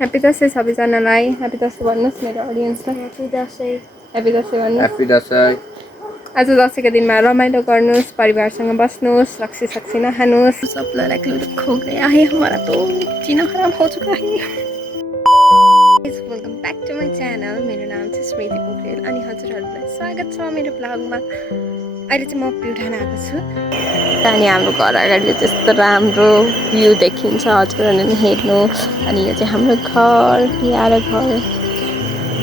Happy Dashain सबैजनालाई। Happy Dashain भन्नुहोस् मेरो अडियन्सलाई। ह्यापी दसैँ। ह्यापी दसैँ भन्नुहोस्। ह्यापी दसैँ। आज दसैँको दिनमा रमाइलो गर्नुहोस्, परिवारसँग बस्नुहोस्, रक्सी नखानुहोस्। सबलाई खो गया है हमारा तो जीना हराम हो चुका है। Welcome back to my channel. मेरो नाम चाहिँ स्मृति पोखरेल अनि हजुरहरूलाई स्वागत छ मेरो ब्लगमा। अहिले चाहिँ म प्युठान आएको छु अनि हाम्रो घर अगाडि त्यस्तो राम्रो भ्यू देखिन्छ, हजुरहरूले पनि हेर्नु। अनि यो चाहिँ हाम्रो घर, प्यारो घर।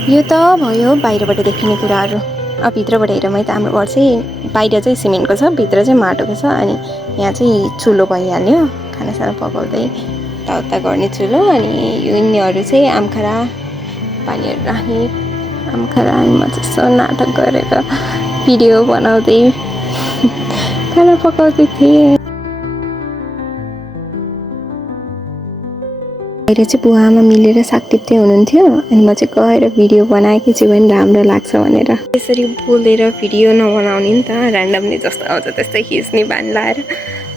यो त भयो बाहिरबाट देखिने कुराहरू। अब भित्रबाट हेरौँ है त। हाम्रो घर चाहिँ बाहिर चाहिँ सिमेन्टको छ, भित्र चाहिँ माटोको छ। अनि यहाँ चाहिँ चुलो भइहाल्यो, खानासाना पकाउँदै यताउता गर्ने चुलो। अनि यिनीहरू चाहिँ आमखारा पानीहरू राख्ने आमखारा। अनि म चाहिँ यसो नाटक गरेर भिडियो बनाउँदै खाना पकाउँदै थिएँ। बाहिर चाहिँ बुवा आमा मिलेर साग टिप्दै हुनुहुन्थ्यो अनि म चाहिँ गएर भिडियो बनाएकै छु भने राम्रो लाग्छ भनेर। त्यसरी बोलेर भिडियो नबनाउने नि त, ऱ्यान्डमली जस्तो आउँछ त्यस्तै खिच्ने बानी लाएर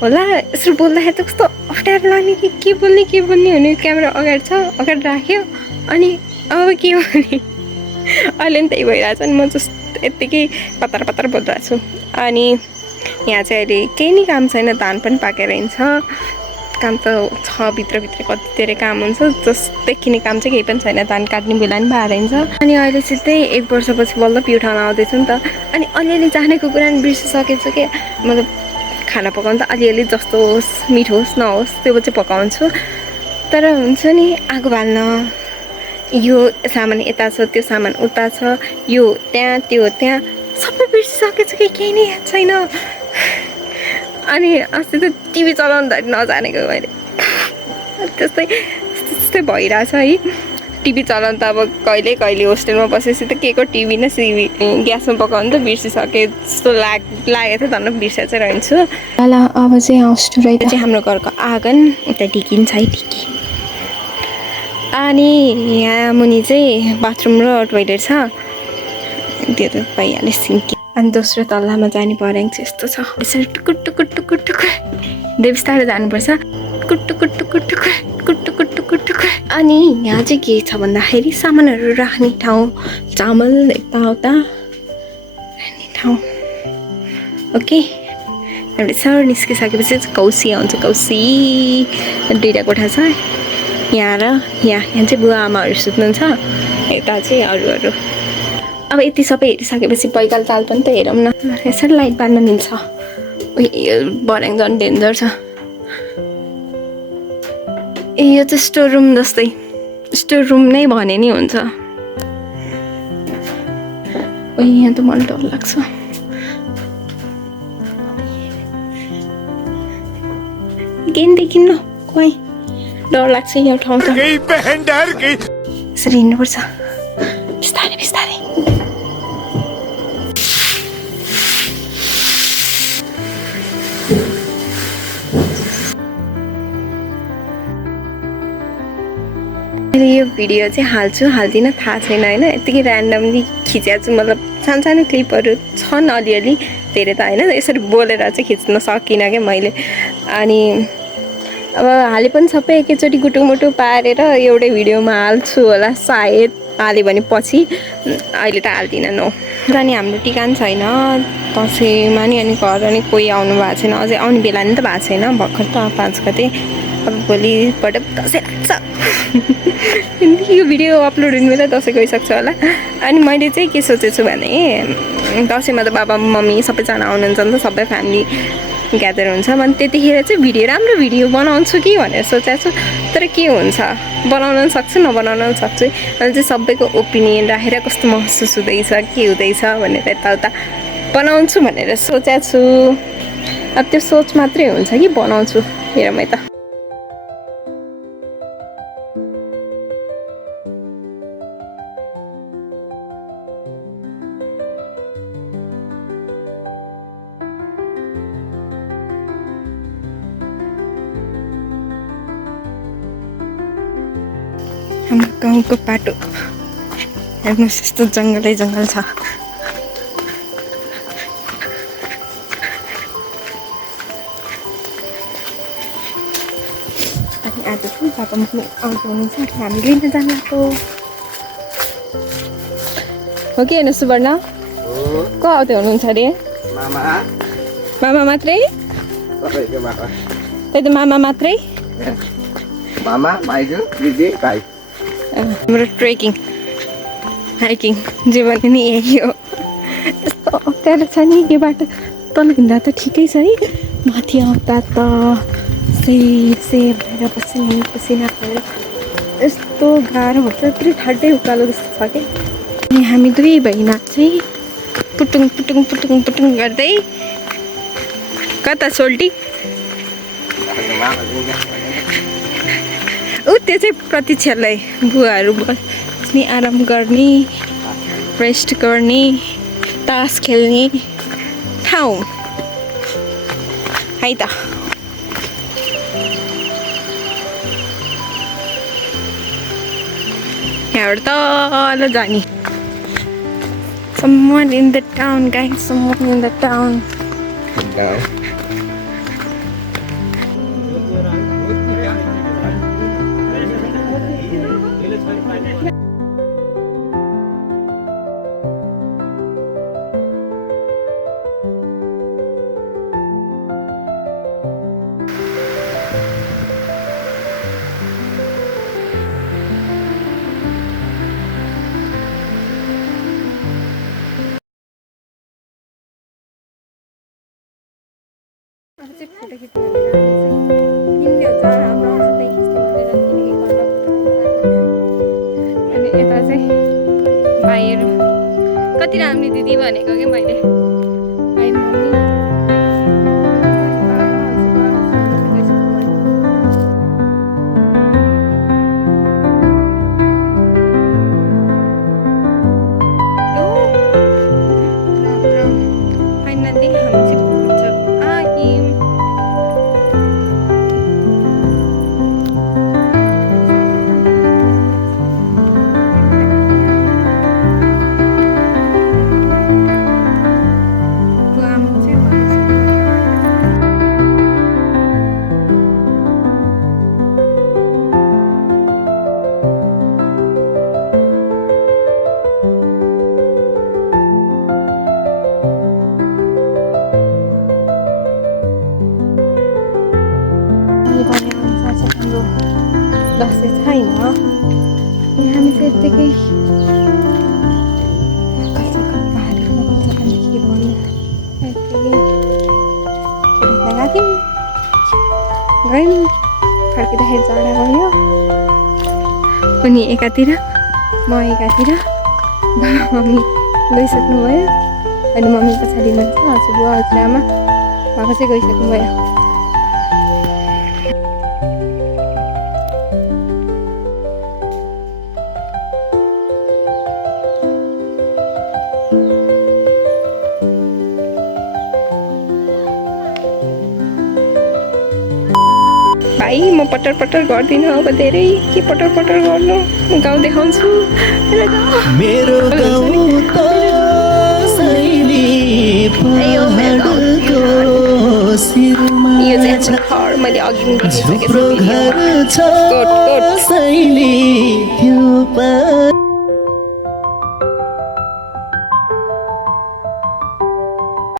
होला। यसरी बोल्दाखेरि त कस्तो अप्ठ्यारो लाग्ने कि के बोल्ने हुने। क्यामेरा अगाडि छ, अगाडि राख्यो अनि अब के भने अहिले नि त्यही भइरहेछ। अनि म जस्तो यत्तिकै पतार बोलिरहेको छु। अनि यहाँ चाहिँ अहिले केही नै काम छैन, धान पनि पाकेर हिँड्छ। काम त छ भित्र कति धेरै काम हुन्छ, जस देखिने काम चाहिँ केही पनि छैन। धान काट्ने बेला पनि भएर हिँड्छ। अनि अहिले चाहिँ त्यही 1 वर्षपछि बल्ल प्युठान आउँदैछु नि त। अनि अलिअलि जानेको कुरा पनि बिर्सिसकेको छु कि, मतलब खाना पकाउनु त अलिअलि जस्तो होस्, मिठो होस् नहोस् त्यो चाहिँ पकाउँछु। तर हुन्छ नि आगो बाल्न, यो सामान यता छ, त्यो सामान उता छ, यो त्यहाँ त्यो त्यहाँ सबै बिर्सिसकेको छु कि केही नै याद छैन। अनि अस्ति त टिभी चलाउँदाखेरि नजानेको मैले। त्यस्तै भइरहेछ है। टिभी चलाउनु त अब कहिले होस्टेलमा बसेपछि त के को टिभी न सिभी, ग्यासमा पकाउनु त बिर्सिसकेँ जस्तो लागेको थियो। धन्न बिर्सेर चाहिँ रहन्छु। ल अब चाहिँ आउँछु र चाहिँ हाम्रो घरको आँगन उता ढिकिन्छ है, ढिकी। अनि यहाँ मुनि चाहिँ बाथरुम र टोइलेट छ, त्यो त भइहाल्यो सिन्की। अनि दोस्रो तल्लामा जाने पर्याङ चाहिँ यस्तो छ। यसरी टुकुर बिस्तारै जानुपर्छ। टुकुर। अनि यहाँ चाहिँ के छ भन्दाखेरि सामानहरू राख्ने ठाउँ, चामल यताउता राख्ने ठाउँ। ओके, हामीले सर निस्किसकेपछि कौसी आउँछ। कौसी 2टा कोठा छ, यहाँ र यहाँ चाहिँ बुवा आमाहरू सुत्नुहुन्छ, यता चाहिँ अरूहरू। अब यति सबै हेरिसकेपछि बैकाल ताल पनि त हेरौँ न। यसरी लाइट बाल्न मिल्छ। भर्याङ झन् डेन्जर छ। ए यो चाहिँ स्टोर रुम जस्तै, स्टोर रुम नै भने नि हुन्छ। यहाँ त मलाई डर लाग्छ। देखिन्न कोही डर लाग्छ यो ठाउँ त। यसरी हिँड्नुपर्छ बिस्तारै। मैले यो भिडियो चाहिँ हाल्दिनँ थाहा छैन होइन। यत्तिकै ऱ्यान्डमली खिचेको छु, मतलब सानो क्लिपहरू छन् अलिअलि, धेरै त होइन। यसरी बोलेर चाहिँ खिच्न सकिनँ क्या मैले। अनि अब हाले पनि सबै एकैचोटि गुटुमुटु पारेर एउटै भिडियोमा हाल्छु होला सायद। हाल्यो भने पछि, अहिले त हाल्दिनँ नो। अनि हाम्रो टिकान छैन दसैँमा नि। अनि घर अनि कोही आउनु भएको छैन, अझै आउने बेला नि त भएको छैन। भर्खर त 5 गते, अब भोलिबाट दसैँ लाग्छ। यो भिडियो अपलोड हुने बेला दसैँ गइसक्छ होला। अनि मैले चाहिँ के सोचेको छु भने, दसैँमा त बाबा मम्मी सबैजना आउनुहुन्छ नि त, सबै फ्यामिली ग्यादर हुन्छ। भने त्यतिखेर चाहिँ राम्रो भिडियो बनाउँछु कि भनेर सोचेको छु। तर के हुन्छ, बनाउन पनि सक्छु नबनाउन पनि सक्छु। अनि चाहिँ सबैको ओपिनियन राखेर कस्तो महसुस हुँदैछ, के हुँदैछ भनेर यताउता बनाउँछु भनेर सोचेको छु। अब त्यो सोच मात्रै हुन्छ कि बनाउँछु हेरौँ है त। हाम्रो गाउँको बाटो हेर्नुहोस्, यस्तो जङ्गल छ। अनि आज चाहिँ पापा मम्मी आउँदै हुनुहुन्छ हामी लिन जान लाग्यो हो कि होइन सुवर्ण को आउँदै हुनुहुन्छ अरे मामा मात्रै त्यही त मामा मात्रै हाम्रो ट्रेकिङ हाइकिङ जे भने नि यही हो यस्तो अप्ठ्यारो छ नि यो बाटो तल हिँड्दा त ठिकै छ है माथि आउँदा त सेर भएर पसिना भएर यस्तो गाह्रो हुन्छ पुरै ठाड्डै उकालो जस्तो छ कि अनि हामी दुई बहिना चाहिँ पुटुङ पुटुङ पुटुङ पुटुङ गर्दै कता सोल्टी ऊ त्यो चाहिँ प्रतीक्षालाई बुवाहरू बस्ने आराम गर्ने रेस्ट गर्ने तास खेल्ने ठाउँ है त यहाँबाट तल जाने someone in the town guys someone in the town photo खिच्नु अनि यता चाहिँ भाइहरू कति राम्रो दिदी भनेको कि मैले भाइ मम्मी फाइनली हामी चाहिँ पुग्छ आयौँ हाम्रो दसैँ छैन अनि हामी चाहिँ यत्तिकै पाहाडमा बन्छ अनि के भन्नु यत्तिकै गयौँ फर्किँदाखेरि चढा गयो अनि एकातिर म एकातिर मम्मी गइसक्नुभयो अनि मम्मी पछाडि मान्छ हजुरबुवा हजुरआमा उहाँको चाहिँ गइसक्नुभयो भाइ म पटर पटर गर्दिनँ अब धेरै के पटर पटर गर्नु गाउँ देखाउँछु मेरो गाउँ त सैली पहाडको शिरमा यो चाहिँ घर मैले अघि पनि झुप्रो घर छ सैली त्यो